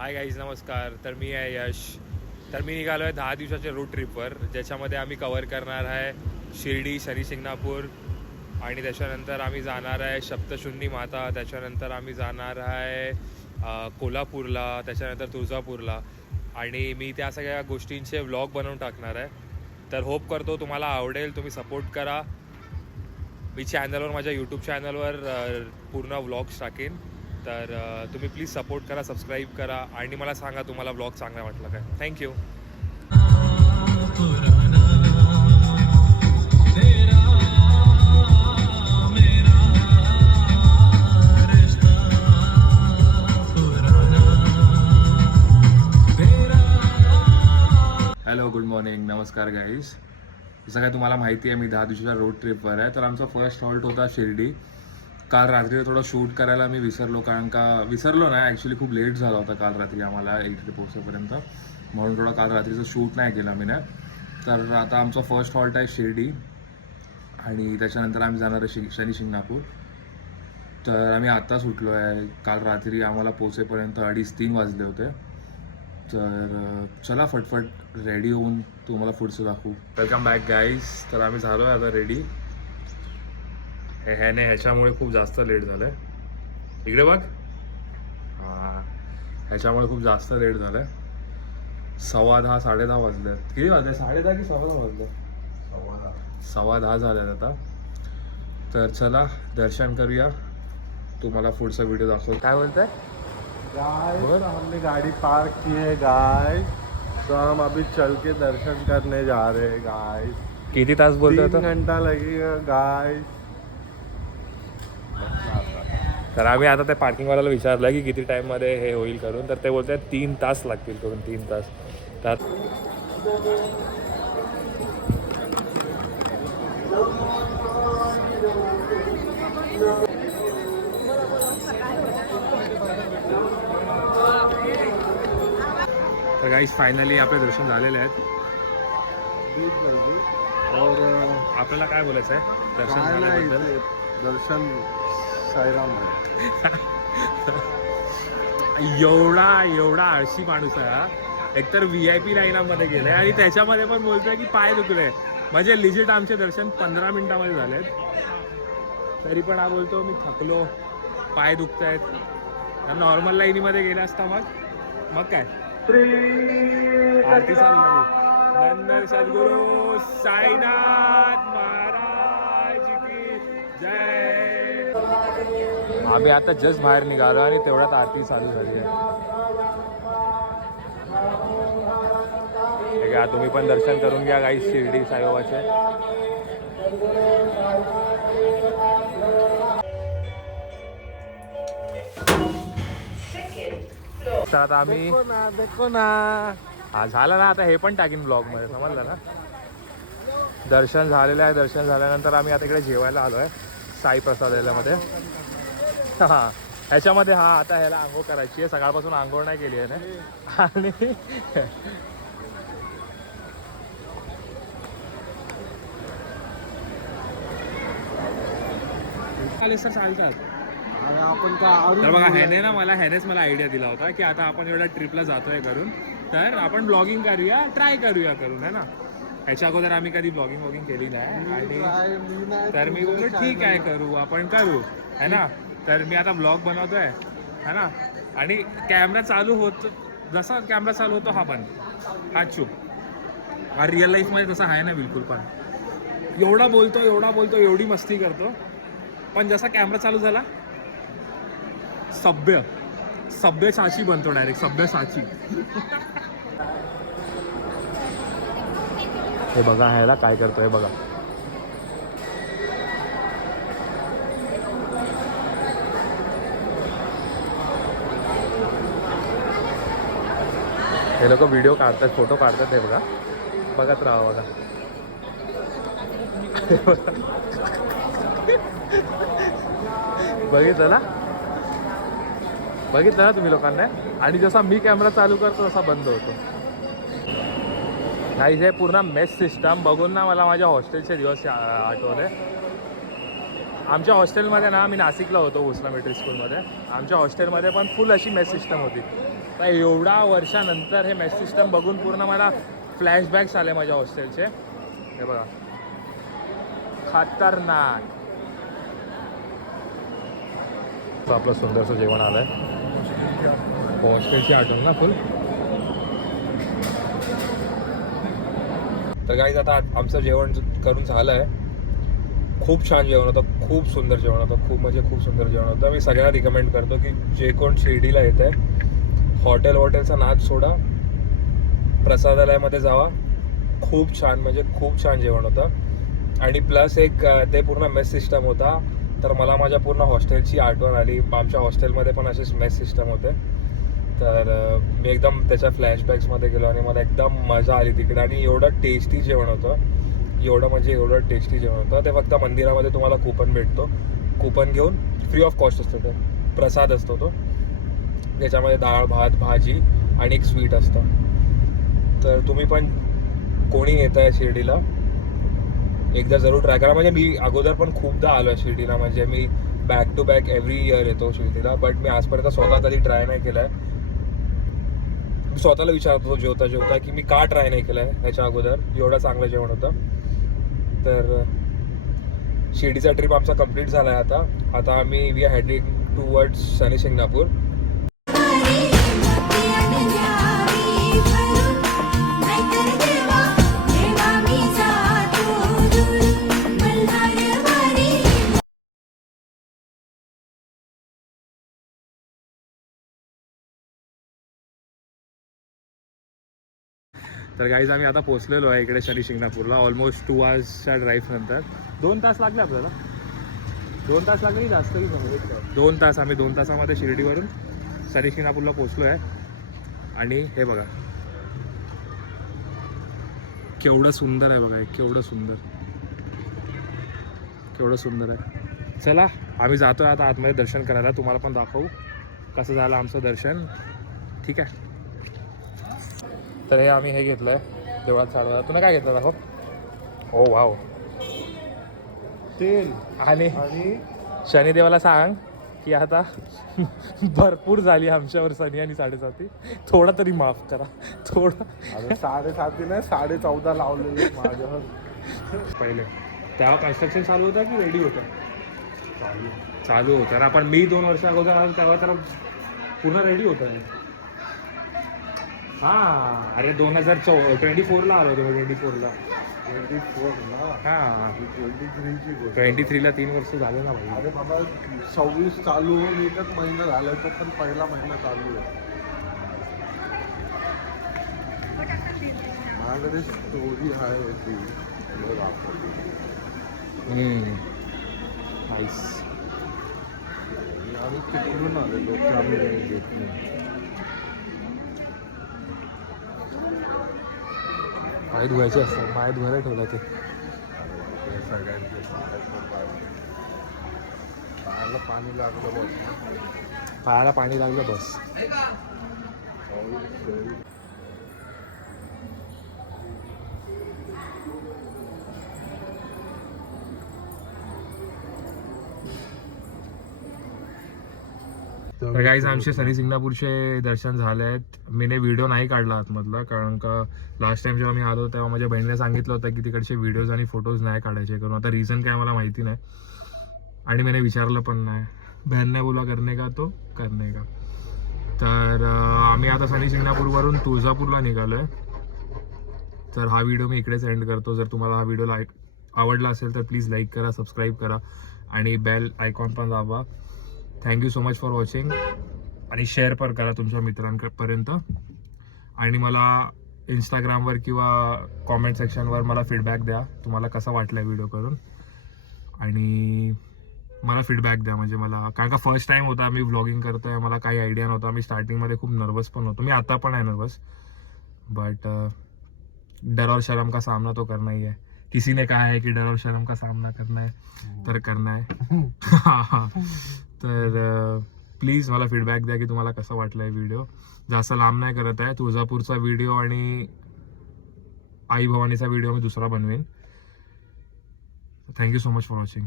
Hi guys नमस्कार. तर मी आहे यश. तर मी निघालो आहे 10 दिवसाच्या रोड ट्रिपवर, ज्याच्यामध्ये आम्ही कवर करणार आहे शिर्डी, शनी शिंगणापूर आणि त्याच्यानंतर आम्ही जाणार आहे सप्तशृंगी माता. त्याच्यानंतर आम्ही जाणार आहे कोल्हापूरला, त्याच्यानंतर तुळजापूरला. आणि मी त्या सगळ्या गोष्टींचे व्लॉग बनवून टाकणार आहे. तर होप करतो तुम्हाला आवडेल, तुम्ही सपोर्ट करा. मी चॅनलवर, माझ्या यूट्यूब चॅनलवर पूर्ण व्लॉग्स टाकेन. तर तुम्ही प्लीज सपोर्ट करा, सबस्क्राईब करा आणि मला सांगा तुम्हाला व्लॉग चांगला वाटला काय. थँक्यू. हॅलो, गुड मॉर्निंग, नमस्कार गाईज. जसं काय तुम्हाला माहिती आहे मी 10 दिवसाच्या रोड ट्रिपवर आहे. तर आमचा फर्स्ट हॉल्ट होता शिर्डी. काल रात्री थोडं शूट करायला मी विसरलो, कारण का विसरलो नाही, ॲक्च्युली खूप लेट झाला होता काल रात्री आम्हाला इथे पोहोचेपर्यंत, म्हणून थोडं काल रात्रीचं शूट नाही केलं मी ना. तर आता आमचा फर्स्ट हॉल्ट आहे शिर्डी आणि त्याच्यानंतर आम्ही जाणार आहे शनी शिंगणापूर. तर आम्ही आत्ता सुटलो आहे. काल रात्री आम्हाला पोहोचेपर्यंत 2:30-3 वाजले होते. तर चला फटफट रेडी होऊन तुम्हाला पुढचं दाखवू. Welcome back guys. तर आम्ही झालो आहे आता रेडी. ह्याच्यामुळे खूप जास्त लेट झालं आहे. इकडे बघ. हां, ह्याच्यामुळे खूप जास्त लेट झालं आहे. 10:15 10:30 वाजले. किती वाजले? 10:30 की 10:15 वाजले? 10:15 झाले आहेत आता. तर चला दर्शन करूया, तुम्हाला पुढचा व्हिडिओ दाखवतो. काय बोलताय गाइस? हमने गाड़ी पार्क की है गाइस, तो हम अभी चल के दर्शन करने जा रहे हैं गाइस. किती तास बोलतोय 3 घंटा लगेगा गाइस. तर आम्ही आता त्या पार्किंगवाल्याला विचारलं की किती टाईममध्ये हे होईल करून. तर ते बोलत आहेत 3 तास लागतील करून, 3 तास. तर गाईस फायनली आपले दर्शन झालेले आहेत. और आपल्याला काय बोलायचं आहे दर्शन झाल्याबद्दल? दर्शन साईराम एवढा आळशी माणूस आहे हा. एकतर VIP लाईनामध्ये गेलाय आणि त्याच्यामध्ये पण बोलतोय की पाय दुखले. म्हणजे लिजिट आमचे दर्शन 15 मिनिटामध्ये झालेत, तरी पण हा बोलतो मी थकलो, पाय दुखत आहेत. नॉर्मल लाईनीमध्ये गेला असता मग काय आरती चालू झाली. नंदन सद्गुरू साईनाथ महाराज की जय. आम्ही आता जस्ट बाहेर निघालो आणि तेवढ्यात आरती चालू झाली आहे. तुम्ही पण दर्शन करून घ्या गाईस शिर्डी साईबाबाचे. आता आम्ही देखो ना. हा झालं ना, आता हे पण टाकीन ब्लॉग मध्ये, समजलं ना. दर्शन झालेलं आहे. दर्शन झाल्यानंतर आम्ही आता इकडे जेवायला आलो आहे साई प्रसादालयामध्ये. हां, ह्याच्यामध्ये आता ह्याला आंघोळ करायची आहे. सकाळपासून आंघोळ नाही केली आहे ना. आणि सर चालतात. आपण तर बघा ह्यानेच मला आयडिया दिला होता की आता आपण एवढ्या ट्रिपला जातोय करून, तर आपण ब्लॉगिंग करूया, ट्राय करूया करून, है ना. ह्याच्या अगोदर आम्ही कधी ब्लॉगिंग केली नाही. आणि तर मी बोललो ठीक आहे, करू, आपण करू, है ना. तर मी आता ब्लॉग बनवतोय, है ना. आणि कॅमेरा चालू होतो, जसा कॅमेरा चालू होतो हा बंद, हा चूप. हा रिअल लाईफमध्ये तसा आहे ना बिलकुल. पण एवढा बोलतो, एवढी मस्ती करतो, पण जसा कॅमेरा चालू झाला सभ्य साची बनतो डायरेक्ट, सभ्य साची. हे बघा ह्याला काय करतो, हे बघा. हे लोक व्हिडिओ काढतात, फोटो काढतात. हे बघा, बघत राहा बघा. बघितलं ना तुम्ही लोकांना. आणि जसा मी कॅमेरा चालू करतो तसा बंद होतो. गाईज हे पूर्ण मेस सिस्टम बघून ना मला माझ्या हॉस्टेलचे दिवस आठवले. आमच्या हॉस्टेलमध्ये ना, मी नाशिकला होतो भोसला मिलिटरी स्कूलमध्ये. आमच्या हॉस्टेलमध्ये पण फुल अशी मेस सिस्टम होती. तर एवढा वर्षानंतर हे मेस सिस्टम बघून पूर्ण मला फ्लॅशबॅक्स आले माझ्या हॉस्टेलचे. हे बघा, खतरनाक. आपलं सुंदरचं जेवण आलंय. हॉस्टेलची आठवण ना फुल. तर गाईज आता आमचं जेवण करून झालं आहे. खूप छान जेवण होतं, खूप सुंदर जेवण होतं, खूप म्हणजे खूप सुंदर जेवण होतं. मी सगळ्यांना रिकमेंड करतो की जे कोण शिर्डीला येत आहे, हॉटेलचा नाद सोडा, प्रसादालयामध्ये जावा. खूप छान म्हणजे खूप छान जेवण होतं. आणि प्लस एक ते पूर्ण मेस सिस्टम होता. तर मला माझ्या पूर्ण हॉस्टेलची आठवण आली. आमच्या हॉस्टेलमध्ये पण असेच मेस सिस्टम होते. तर मी एकदम त्याच्या फ्लॅशबॅक्समध्ये गेलो आणि मला एकदम मजा आली तिकडे. आणि एवढं टेस्टी जेवण होतं, एवढं टेस्टी जेवण होतं. ते फक्त मंदिरामध्ये तुम्हाला कूपन भेटतो. कूपन घेऊन फ्री ऑफ कॉस्ट असतो, तो प्रसाद असतो तो. त्याच्यामध्ये डाळ, भात, भाजी आणि एक स्वीट असतं. तर तुम्ही पण कोणी येत आहे शिर्डीला, एकदा जरूर ट्राय करा. म्हणजे मी अगोदर पण खूपदा आलो आहे शिर्डीला. म्हणजे मी back to back every year येतो शिर्डीला. बट मी आजपर्यंत स्वतः कधी ट्राय नाही केलं आहे. मी स्वतःला विचारत होतो जेवता की मी का ट्राय नाही केलं आहे ह्याच्या अगोदर. एवढं चांगलं जेवण होतं. तर शिर्डीचा ट्रिप आमचा कंप्लीट झाला आहे आता आम्ही we are heading towards Shani Shingnapur. तर गाईज आम्ही आता पोहोचलेलो आहे इकडे शनी शिंगणापूरला. ऑलमोस्ट 2 आवर्सच्या ड्राईव्ह नंतर. 2 तास लागले आपल्याला. 2 तास लागले की जास्त की 2 तास. आम्ही 2 तासामध्ये शिर्डीवरून शनी शिंगणापूरला पोहोचलो आहे. आणि हे बघा केवढं सुंदर आहे बघा, केवढं सुंदर आहे. चला आम्ही जातो आहे आता आतमध्ये दर्शन करायला. तुम्हाला पण दाखवू कसं झालं आमचं दर्शन. ठीक आहे. तर हे आम्ही हे घेतलं आहे देवळात साडवा. तुला काय घेतलं दाखव. हो वाव. तेल आणि शनिदेवाला सांग की आता भरपूर झाली आमच्यावर शनी आणि 7.5. थोडा तरी माफ करा, थोडा. 7.5 नाही 14.5 लावलेले माझ्यावर. पहिले तेव्हा कन्स्ट्रक्शन चालू होतं की रेडी होतं. चालू होतं ना. पण मी 2 वर्ष अगोदर आलो तेव्हा तर पूर्ण रेडी होतं. हां अरे 2024ला आलो होतो. 24ला. हां 23ला 3 वर्ष झाले ना भाई. अरे बाबा 26 चालू होऊन 1च महिना झाला, तो पण पहिला महिना चालू आहे. माझ्याकडे स्टोरी आहे ती नाईस. आम्ही तिकडून आलेलो, आम्ही घेत नाही. पाय धुवायचे असतात, पाय धुवायला ठेवला ते. सगळ्यांचे पायाला पाणी लागलं बस. पायाला पाणी लागलं बस. तर गाईज आमचे शनी शिंगणापूरचे दर्शन झाले आहेत. मीने व्हिडिओ नाही काढला आतमधला, कारण का लास्ट टाइम जेव्हा मी आलो तेव्हा माझ्या बहिणीने सांगितलं होतं की तिकडचे व्हिडिओज आणि फोटोज नाही काढायचे, कारण आता रिझन काय मला माहिती नाही आणि मीने विचारलं पण नाही. बहनने बोला करणे का तो करणे का. तर आम्ही आता शनी शिंगणापूरवरून तुळजापूरला निघालो आहे. तर हा व्हिडिओ मी इकडेच एंड करतो. जर तुम्हाला हा व्हिडिओ आवडला असेल तर प्लीज लाईक करा, सबस्क्राईब करा आणि बेल आयकॉन पण दाबा. Thank you so much for watching. आणि शेअर पण करा तुमच्या मित्रांपर्यंत. आणि मला इंस्टाग्रामवर किंवा कॉमेंट सेक्शनवर मला फीडबॅक द्या, तुम्हाला कसा वाटला व्हिडिओ करून. आणि मला फीडबॅक द्या, म्हणजे मला, कारण का फर्स्ट टाइम होता मी व्लॉगिंग करतोय, मला काही आयडिया नव्हता. मी स्टार्टिंगमध्ये खूप नर्वस पण होतो. मी आता पण आहे नर्वस, बट डर और शर्म का सामना तो करना ही है. किसी ने कहा है कि डर और शर्म का सामना करना है, तर करना है. तर प्लीज मला फीडबॅक द्या की तुम्हाला कसं वाटलं आहे व्हिडिओ. जास्त लांब नाही करत आहे. तुळजापूरचा व्हिडिओ आणि आई भवानीचा व्हिडिओ मी दुसरा बनवेन. Thank you so much for watching.